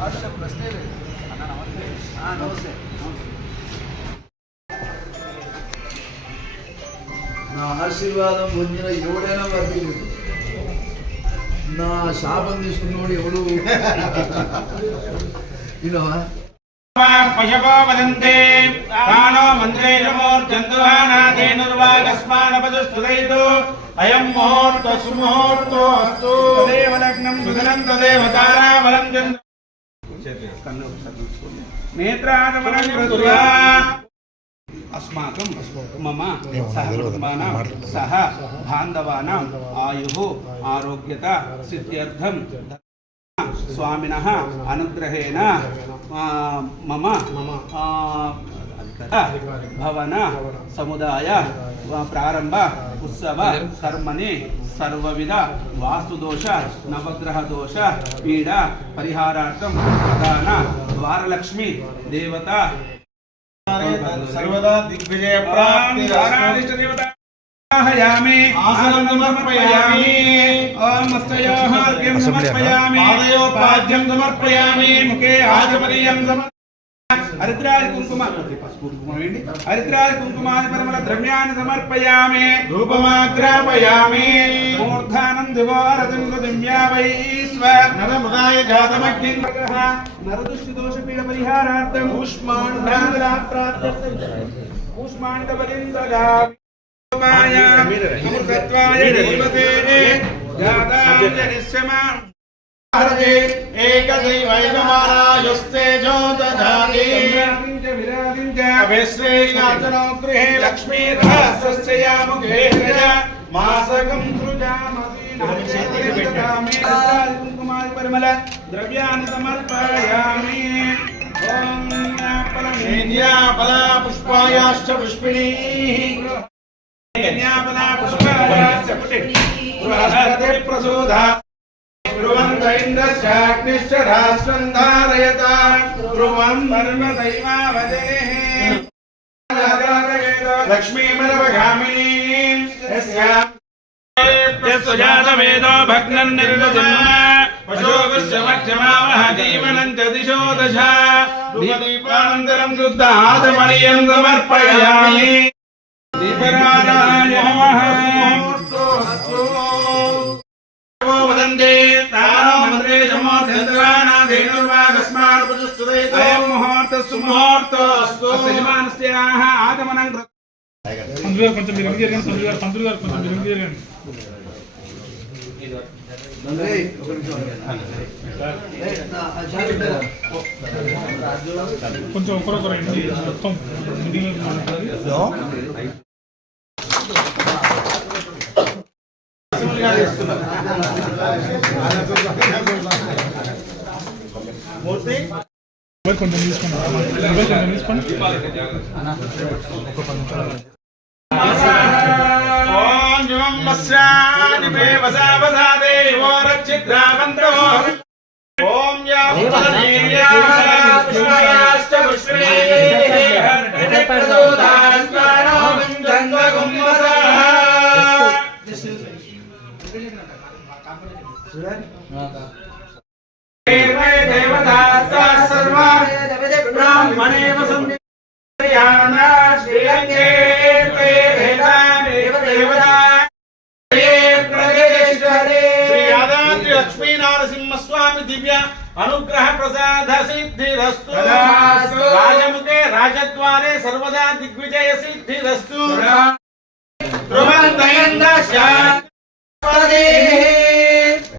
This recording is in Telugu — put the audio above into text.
ప్రశ్నే లేదు. నమస్తే. నా ఆశీర్వాదం పొందిన ఎవడైనా వర్తిల్లేదు. నా శాపం తీసుకున్నోడు ఎవడు వినవా? పశవో వదంతే తానో మంత్రేషమోర్జంతువానాదేనుర్వాగస్మానపదుస్తుదైతు అయం ముహూర్త సుముహూర్తో అస్తు తదేవ లగ్నం సుగనం తదేవ తారాబలం చంద్ర నేత్రాదమనం కృత్వా अस्माकं मम सह कुटुम्बानां सह बान्धवानां आयुः आरोग्यता सिद्ध्यर्थं स्वामिनः अनुग्रहेण मम भवन समुदाय प्रारंभ उत्सव कर्मणि सर्वविध वास्तुदोष नवग्रह दोष पीड़ा परिहारार्थं प्रधान द्वारलक्ष्मी देवता सर्वदा दिग्विजय प्राप्ति आराधिष्ट देवता आह्यामि आसनं समर्पयामि ओम अस्तयोः अर्घ्यं समर्पयामि पादयोपाद्यं समर्पयामि मुखे आचमनीयं हरिद्रादि कुंकुम हरिद्रादि कुंकुमादि परिमल द्रव्याणि समर्पयामि धूपमाग्रापयामि मूर्धानं दिवारतिं दिव्या वैश्व नरमुदाय जातमग्निं नरदुष्टदोषपीड परिहारार्थं ऊष्माण्डाप्राप्त्यर्थं ऊष्माण्डपरिन्दगाय अमृतत्वाय देवते जातां जनिष्यमा एकदैवैवमानायुस्ते ज्योतधारी अभिश्रेयाचनो गृहे लक्ष्मीर्हस्रस्य मुखे मासकं सृजामि कुङ्कुमादि परिमल द्रव्याणि समर्पयामि फला पुष्पायाश्च पुष्पिणीः कन्याफला पुष्पायाश्च पुष्पिणीः प्रसोधा ध्रुवं इन्द्रश्चाग्निश्च राष्ट्रं धारयता ध्रुवं धर्मदैवावदेः लक्ष्मीमनवगामिनीं यस्याजातवेदो भग्नं निर्वजन्म पशोगस्यमक्षमावह जीवनं च दिशो दश दीपानन्तरं शुद्धादमणीयं समर्पयामि दीपराधाय नमः वदन्ते तानो मंत्रेशमोर्जन्त्वानादेनुर्वागस्मानपदुस्तुदैतु अयं मुहूर्तः सुमुहूर्तोऽस्तु यजमानस्याः आगमनं కొంచెం పంతులు గారు కొంచెం జరగండి కొంచెం ఒకరొకరు మొత్తం మూర్తి కొంచెం తీసుకోండి ఓం జం మస్యాని ప్రేమసావసాదే ఓరచిద్రావంతో ఓం యా పుష్పయాశ్చ పుష్పే ప్రసోదాస్వానో వింజంగగుమ్మసః देवता सर्वा ब्राह्मणे वसन्ति याना श्रीलंके देवता श्री यादाद्रि लक्ष्मी नारसिंह स्वामी दिव्य अनुग्रह प्रसाद सिद्धिरस्तु राजमुखे राजद्वारे सर्वदा दिग्विजय सिद्धिरस्तु ध्रुवं दयन्दश्च